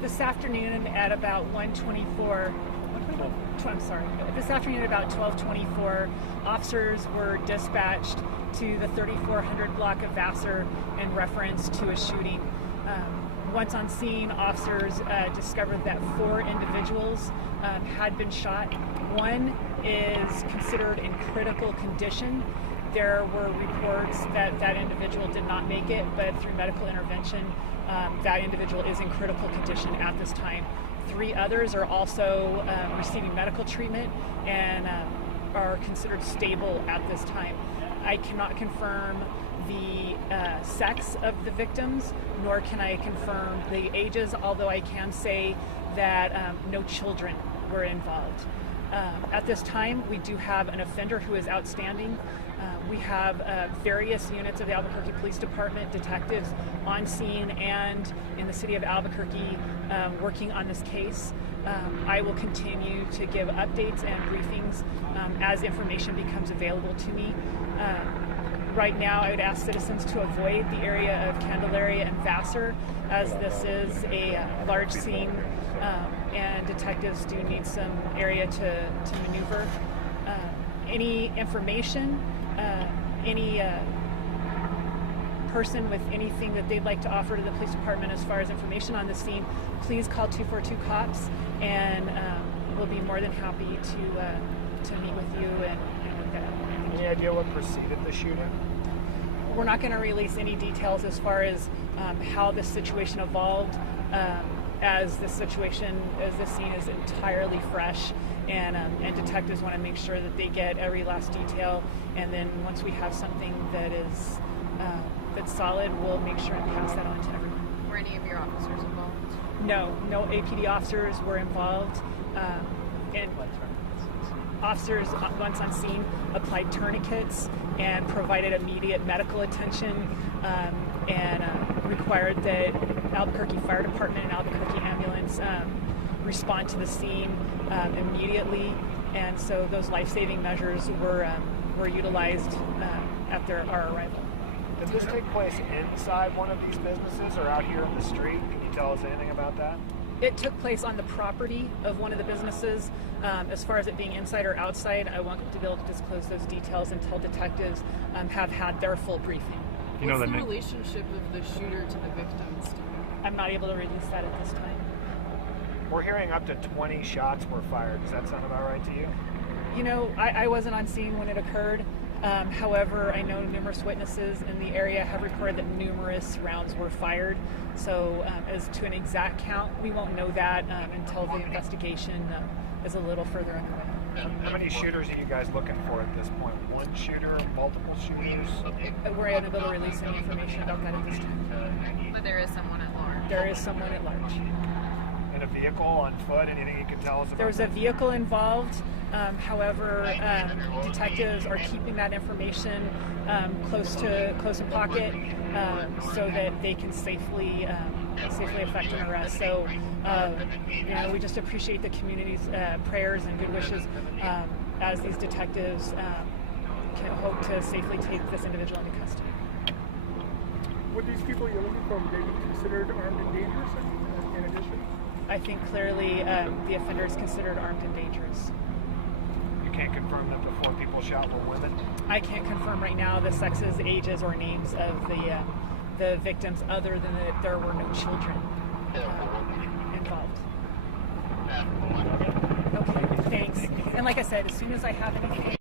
This afternoon at about 1:24. I'm sorry. This afternoon at about 12:24, officers were dispatched to the 3400 block of Vassar in reference to a shooting. Once on scene, officers discovered that 4 individuals had been shot. One is considered in critical condition. There were reports that that individual did not make it, but through medical intervention, that individual is in critical condition at this time. 3 others are also receiving medical treatment and are considered stable at this time. I cannot confirm the sex of the victims, nor can I confirm the ages, although I can say that no children were involved. At this time, we do have an offender who is outstanding. We have various units of the Albuquerque Police Department, detectives on scene and in the city of Albuquerque working on this case. I will continue to give updates and briefings as information becomes available to me. Right now, I would ask citizens to avoid the area of Candelaria and Vassar, as this is a large scene and detectives do need some area to maneuver. Any information, any person with anything that they'd like to offer to the police department as far as information on the scene, please call 242-COPS, and we'll be more than happy to meet with you and any idea what preceded the shooting? We're not going to release any details as far as how this situation evolved, as this scene is entirely fresh, and detectives want to make sure that they get every last detail, and then once we have something that is that's solid, we'll make sure and pass that on to everyone. Were any of your officers involved? No APD officers were involved, and officers, once on scene, applied tourniquets and provided immediate medical attention, and required that Albuquerque Fire Department and Albuquerque Ambulance respond to the scene immediately, and so those life-saving measures were utilized after our arrival. Did this take place inside one of these businesses or out here in the street? Can you tell us anything about that? It took place on the property of one of the businesses. As far as it being inside or outside, I won't be able to disclose those details until detectives have had their full briefing. What's the relationship of the shooter to the victims? I'm not able to release that at this time. We're hearing up to 20 shots were fired. Does that sound about right to you? You know, I wasn't on scene when it occurred. However, I know numerous witnesses in the area have reported that numerous rounds were fired. So as to an exact count, we won't know that until the investigation is a little further underway. How many shooters are you guys looking for at this point? One shooter, multiple shooters? We're unable to release any information about that at this time. But there is someone at large. There is someone at large. In a vehicle, on foot, anything you can tell us about? There was a vehicle involved. However, detectives are keeping that information close in pocket so that they can safely effect an arrest. So, we just appreciate the community's prayers and good wishes as these detectives can hope to safely take this individual into custody. Would these people you're looking for, would they be considered armed and dangerous in addition? I think clearly the offender is considered armed and dangerous. You can't confirm that the 4 people shot were women? I can't confirm right now the sexes, ages, or names of the victims, other than that there were no children involved. Okay, thanks. And like I said, as soon as I have anything